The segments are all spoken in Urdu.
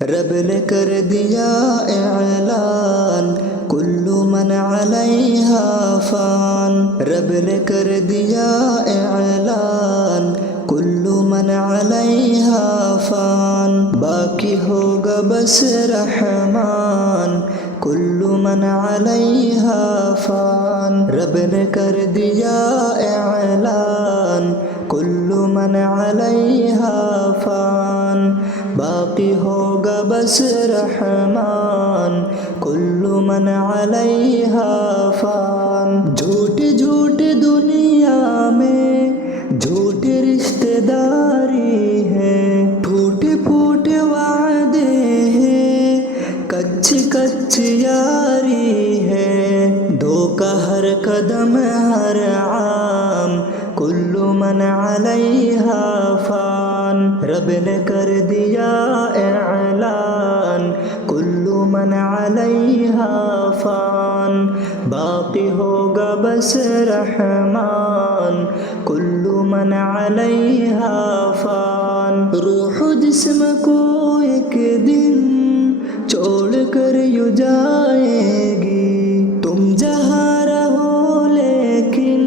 رب نے کر دیا اعلان کل من علیہا فان، رب نے کر دیا اعلان کل من علیہا فان، باقی ہوگا بس رحمان کل من علیہا فان، رب نے کر دیا اعلان کل من علیہا فان، باقی ہوگا بس رحمان کل من علیہا فان۔ جھوٹی جھوٹی دنیا میں جھوٹی رشتہ داری ہے، ٹوٹے پھوٹے وعدے ہیں، کچی کچی یاری ہے، دھوکہ ہر قدم ہر عام کل من علیہا فان، رب نے کر دیا اعلان کل من علیہا فان، باقی ہوگا بس رحمان کل من علیہا فان۔ روح جسم کو ایک دن چھوڑ کر یوں جائے گی، تم جہاں رہو لیکن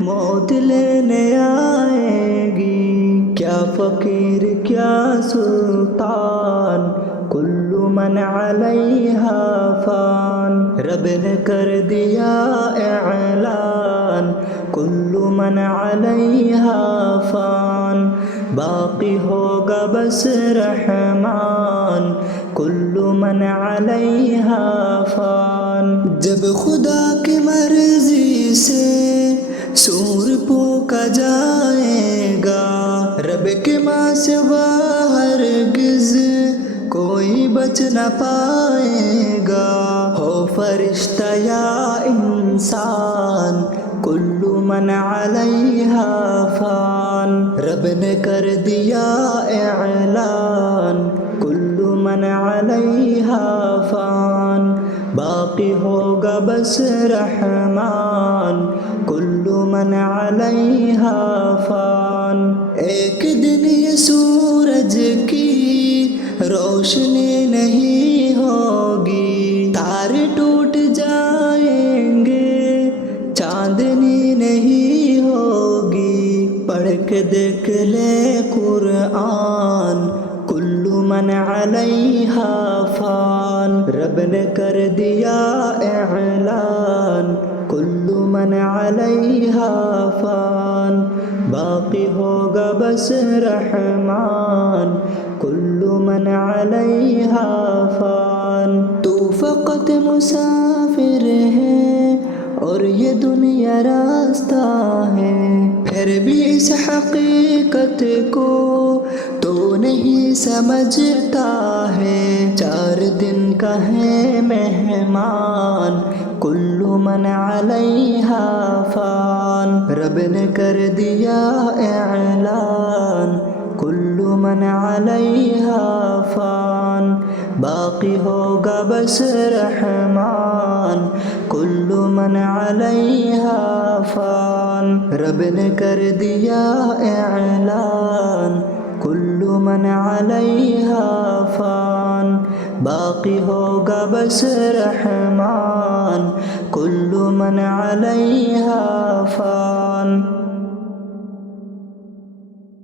موت لینے آئے گی، کیا فقیر کیا سلطان کل من علیہا فان، رب نے کر دیا اعلان کل من علیہا فان، باقی ہوگا بس رحمان کل من علیہا فان۔ جب خدا کی مرضی سے سور پھونکا جائے گا، رب کے ماں سوا ہرگز کوئی بچ نہ پائے گا، ہو فرشتہ یا انسان کل من علیہا فان، رب نے کر دیا اعلان کل من علیہا فان، باقی ہوگا بس رحمان کل من علیہا فان۔ ایک دن یہ سورج کی روشنی نہیں ہوگی، تارے ٹوٹ جائیں گے، چاندنی نہیں ہوگی، پڑھ کے دیکھ لے قرآن کل من علیہا فان، رب نے کر دیا اعلان کل من علیہا فان، باقی ہوگا بس رحمان کل من علیہا فان۔ تو فقط مسافر ہے اور یہ دنیا راستہ ہے، پھر بھی اس حقیقت کو تو نہیں سمجھتا ہے، 4 دن کا ہے مہمان کل من علیہا فان، رب نے کر دیا اعلان کل من علیہا فان، باقی ہوگا بس رحمان کل من علیہا فان، رب نے کر دیا اعلان کل من علیہا فان، باقی ہوگا بس رحمان کل من علیہا فان۔